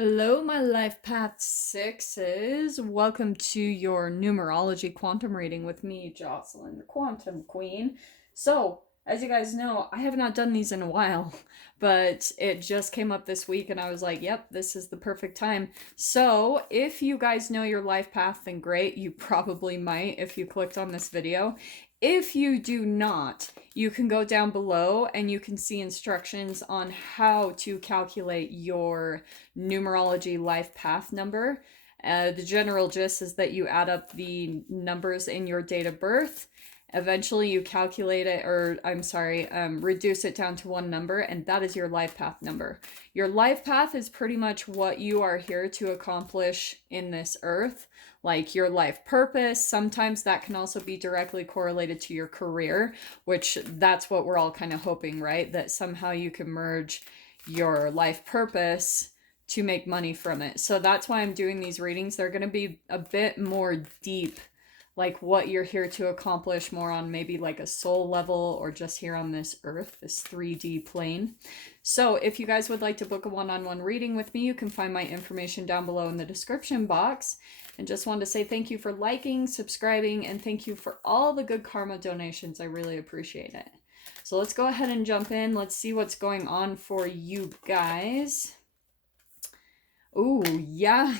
Hello, my life path sixes. Welcome to your numerology quantum reading with me, Jocelyn, the Quantum Queen. So, as you guys know, I have not done these in a while, but it just came up this week and I was like, yep, this is the perfect time. So, if you guys know your life path, then great. You probably might if you clicked on this video. If you do not, you can go down below and you can see instructions on how to calculate your numerology life path number. The general gist is that you add up the numbers in your date of birth. Eventually, you calculate it, or I'm sorry, reduce it down to one number, and that is your life path number. Your life path is pretty much what you are here to accomplish in this earth, like your life purpose. Sometimes that can also be directly correlated to your career, which that's what we're all kind of hoping, right? That somehow you can merge your life purpose to make money from it. So that's why I'm doing these readings. They're going to be a bit more deep, like what you're here to accomplish, more on maybe like a soul level or just here on this earth, this 3D plane. So if you guys would like to book a one-on-one reading with me, you can find my information down below in the description box. And just wanted to say thank you for liking, subscribing, and thank you for all the good karma donations. I really appreciate it. So let's go ahead and jump in. Let's see what's going on for you guys. Oh, yeah,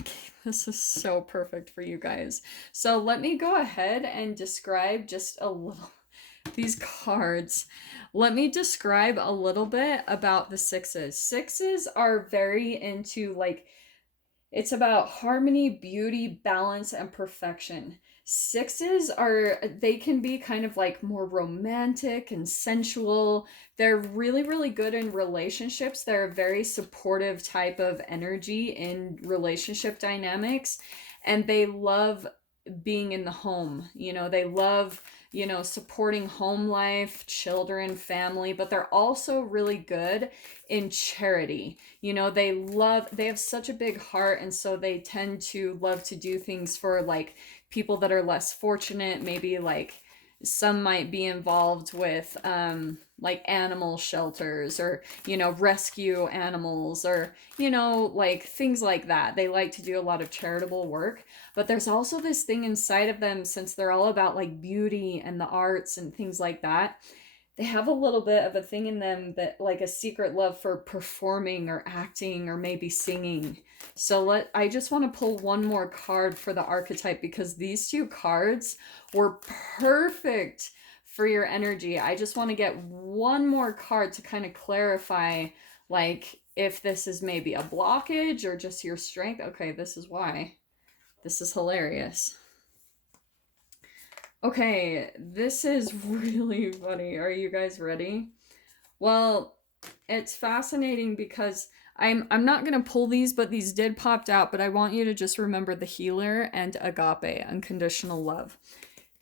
this is so perfect for you guys. So let me go ahead and describe just a little, these cards. Let me describe a little bit about the sixes. Sixes are very into like, it's about harmony, beauty, balance, and perfection. Sixes are, they can be kind of like more romantic and sensual. They're really, really good in relationships. They're a very supportive type of energy in relationship dynamics. And they love being in the home. You know, they love, you know, supporting home life, children, family, but they're also really good in charity. You know, they have such a big heart, and so they tend to love to do things for like people that are less fortunate. Maybe like some might be involved with like animal shelters, or you know, rescue animals, or you know, like things like that. They like to do a lot of charitable work, but there's also this thing inside of them, since they're all about like beauty and the arts and things like that. They have a little bit of a thing in them, that like a secret love for performing or acting or maybe singing. So I just want to pull one more card for the archetype, because these two cards were perfect for your energy. I just want to get one more card to kind of clarify, like, if this is maybe a blockage or just your strength. Okay, this is why. This is hilarious. Okay, this is really funny. Are you guys ready? Well, it's fascinating because I'm not going to pull these, but these did popped out, but I want you to just remember the healer and agape, unconditional love.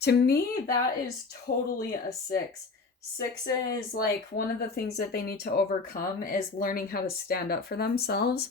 To me, that is totally a six. Six is like one of the things that they need to overcome is learning how to stand up for themselves.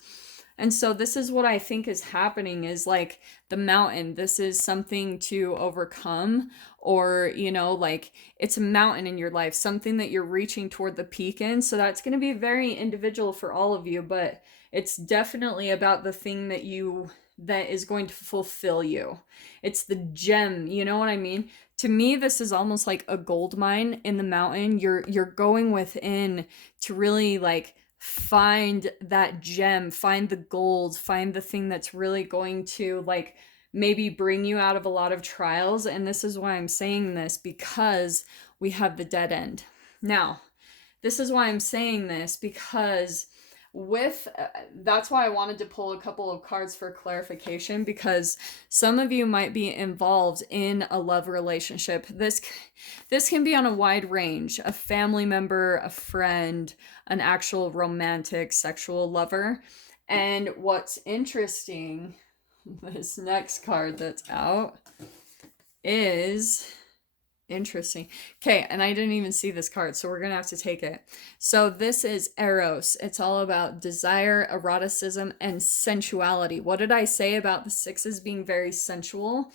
And so this is what I think is happening, is like the mountain. This is something to overcome, or, you know, like it's a mountain in your life, something that you're reaching toward the peak in. So that's going to be very individual for all of you, but it's definitely about the thing that is going to fulfill you. It's the gem, you know what I mean? To me, this is almost like a gold mine in the mountain. You're going within to really like find that gem, find the gold, find the thing that's really going to like maybe bring you out of a lot of trials. And this is why I'm saying this, because we have the dead end. Now, this is why I'm saying this, because with that's why I wanted to pull a couple of cards for clarification, because some of you might be involved in a love relationship. This can be on a wide range: a family member, a friend, an actual romantic sexual lover. And what's interesting, this next card that's out is interesting. Okay, and I didn't even see this card, so we're gonna have to take it. So this is Eros. It's all about desire, eroticism, and sensuality. What did I say about the sixes being very sensual?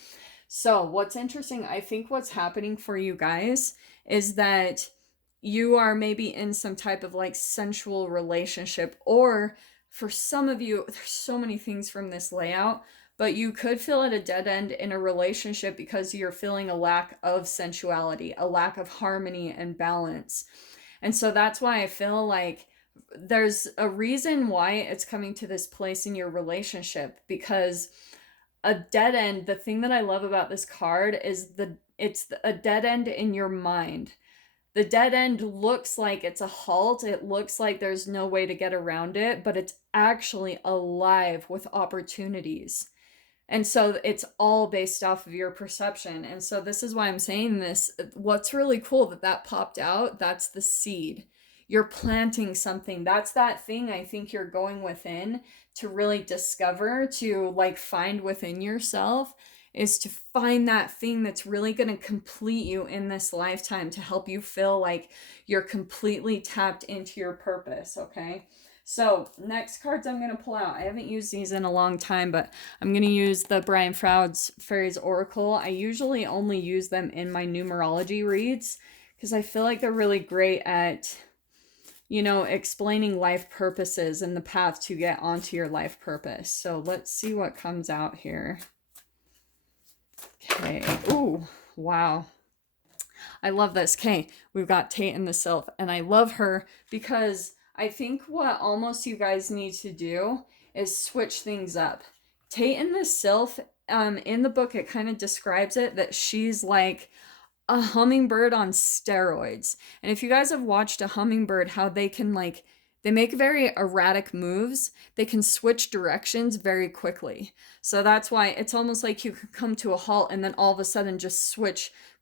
So what's interesting, I think what's happening for you guys is that you are maybe in some type of like sensual relationship, or for some of you, there's so many things from this layout, but you could feel at a dead end in a relationship because you're feeling a lack of sensuality, a lack of harmony and balance. And so that's why I feel like there's a reason why it's coming to this place in your relationship, because a dead end, the thing that I love about this card is it's a dead end in your mind. The dead end looks like it's a halt. It looks like there's no way to get around it, but it's actually alive with opportunities. And so it's all based off of your perception. And so this is why I'm saying this. What's really cool that popped out, that's the seed. You're planting something. That's that thing I think you're going within to really discover, to like find within yourself, is to find that thing that's really going to complete you in this lifetime, to help you feel like you're completely tapped into your purpose, okay? So next cards I'm going to pull out. I haven't used these in a long time, but I'm going to use the Brian Froud's Faeries Oracle. I usually only use them in my numerology reads because I feel like they're really great at, you know, explaining life purposes and the path to get onto your life purpose. So let's see what comes out here. Okay. Ooh, wow. I love this. Okay, we've got Tate in the Sylph, and I love her because I think what almost you guys need to do is switch things up. Tate in the Sylph, in the book, it kind of describes it that she's like a hummingbird on steroids. And if you guys have watched a hummingbird, how they can like, they make very erratic moves. They can switch directions very quickly. So that's why it's almost like you could come to a halt and then all of a sudden just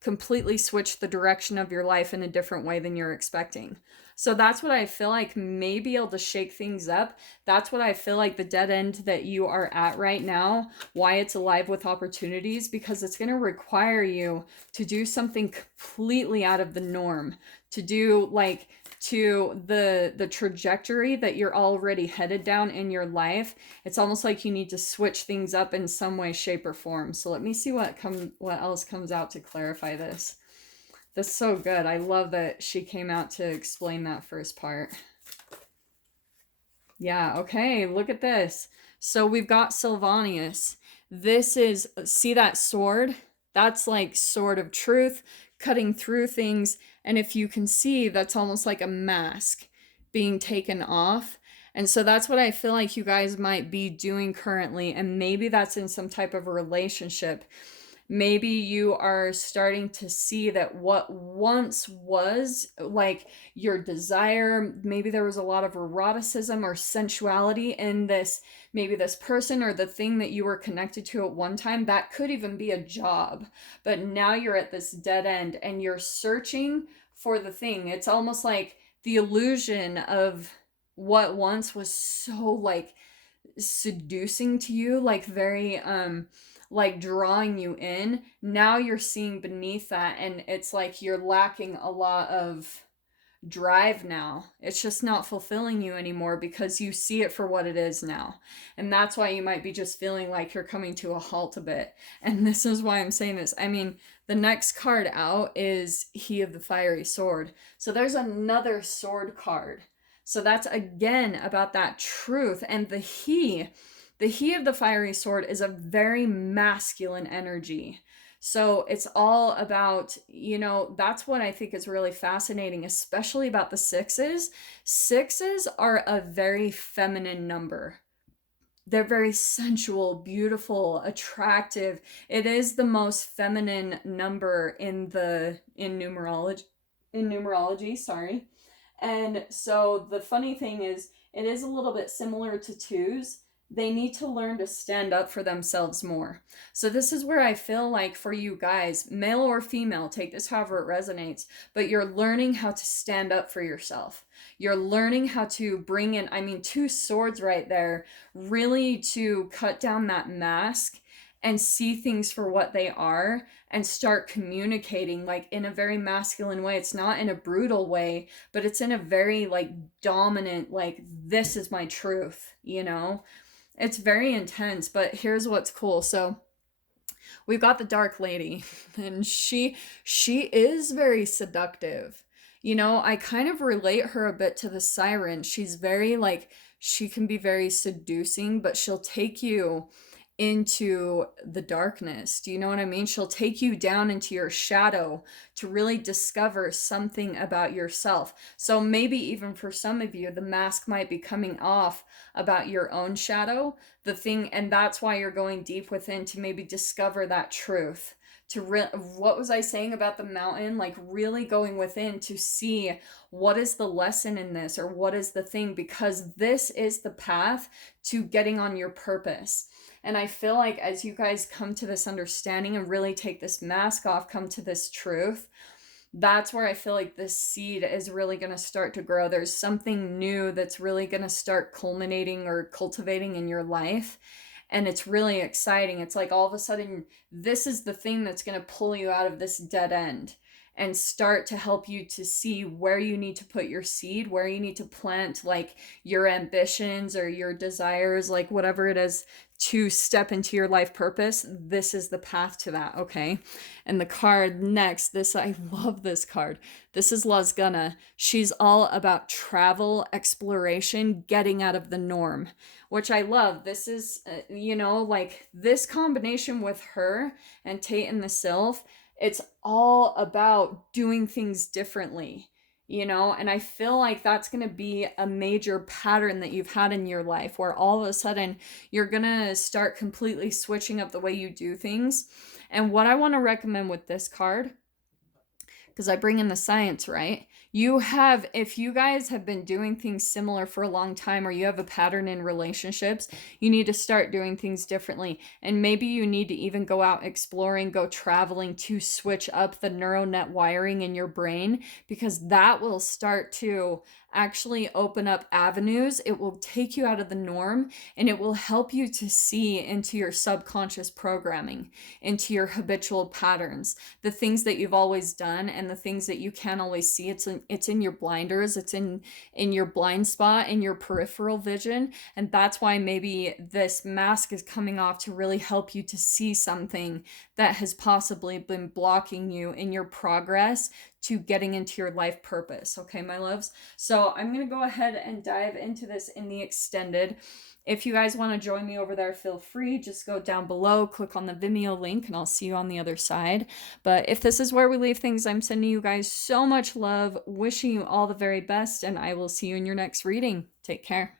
completely switch the direction of your life in a different way than you're expecting. So that's what I feel like may be able to shake things up. That's what I feel like the dead end that you are at right now, why it's alive with opportunities, because it's going to require you to do something completely out of the norm, to do like to the trajectory that you're already headed down in your life. It's almost like you need to switch things up in some way, shape, or form. So let me see what else comes out to clarify this. That's so good. I love that she came out to explain that first part. Yeah, okay, look at this. So we've got Sylvanius. This is, see that sword? That's like sword of truth, cutting through things. And if you can see, that's almost like a mask being taken off. And so that's what I feel like you guys might be doing currently. And maybe that's in some type of a relationship. Maybe you are starting to see that what once was like your desire, maybe there was a lot of eroticism or sensuality in this, maybe this person or the thing that you were connected to at one time. That could even be a job, but now you're at this dead end and you're searching for the thing. It's almost like the illusion of what once was so like seducing to you, like very like drawing you in. Now you're seeing beneath that, and it's like you're lacking a lot of drive now. It's just not fulfilling you anymore because you see it for what it is now. And that's why you might be just feeling like you're coming to a halt a bit. And this is why I'm saying this. I mean, the next card out is He of the Fiery Sword. So there's another sword card. So that's again about that truth. And the He of the Fiery Sword is a very masculine energy. So it's all about, you know, that's what I think is really fascinating, especially about the sixes. Sixes are a very feminine number. They're very sensual, beautiful, attractive. It is the most feminine number in numerology, sorry. And so the funny thing is, it is a little bit similar to twos. They need to learn to stand up for themselves more. So this is where I feel like for you guys, male or female, take this however it resonates, but you're learning how to stand up for yourself. You're learning how to bring in, I mean, two swords right there, really to cut down that mask and see things for what they are and start communicating like in a very masculine way. It's not in a brutal way, but it's in a very like dominant, like this is my truth, you know? It's very intense, but here's what's cool. So we've got the Dark Lady, and she is very seductive. You know, I kind of relate her a bit to the Siren. She's very like, she can be very seducing, but she'll take you into the darkness. Do you know what I mean? She'll take you down into your shadow to really discover something about yourself. So maybe even for some of you, the mask might be coming off about your own shadow, the thing, and that's why you're going deep within to maybe discover that truth. What was I saying about the mountain? Like really going within to see what is the lesson in this, or what is the thing, because this is the path to getting on your purpose. And I feel like as you guys come to this understanding and really take this mask off, come to this truth, that's where I feel like this seed is really going to start to grow. There's something new that's really going to start culminating or cultivating in your life. And it's really exciting. It's like all of a sudden, this is the thing that's going to pull you out of this dead end and start to help you to see where you need to put your seed, where you need to plant like your ambitions or your desires, like whatever it is, to step into your life purpose. This is the path to that, okay? And the card next, this, I love this card. This is Las Gunna. She's all about travel, exploration, getting out of the norm, which I love. This is, like this combination with her and Tate and the Sylph, it's all about doing things differently, and I feel like that's going to be a major pattern that you've had in your life, where all of a sudden you're going to start completely switching up the way you do things. And what I want to recommend with this card, because I bring in the science, right? If you guys have been doing things similar for a long time, or you have a pattern in relationships, you need to start doing things differently. And maybe you need to even go out exploring, go traveling to switch up the neural net wiring in your brain, because that will start to actually open up avenues. It will take you out of the norm, and it will help you to see into your subconscious programming, into your habitual patterns, the things that you've always done and the things that you can't always see. It's in your blinders, it's in your blind spot, in your peripheral vision. And that's why maybe this mask is coming off, to really help you to see something that has possibly been blocking you in your progress to getting into your life purpose. Okay, my loves? So I'm going to go ahead and dive into this in the extended. If you guys want to join me over there, feel free. Just go down below, click on the Vimeo link, and I'll see you on the other side. But if this is where we leave things, I'm sending you guys so much love, wishing you all the very best, and I will see you in your next reading. Take care.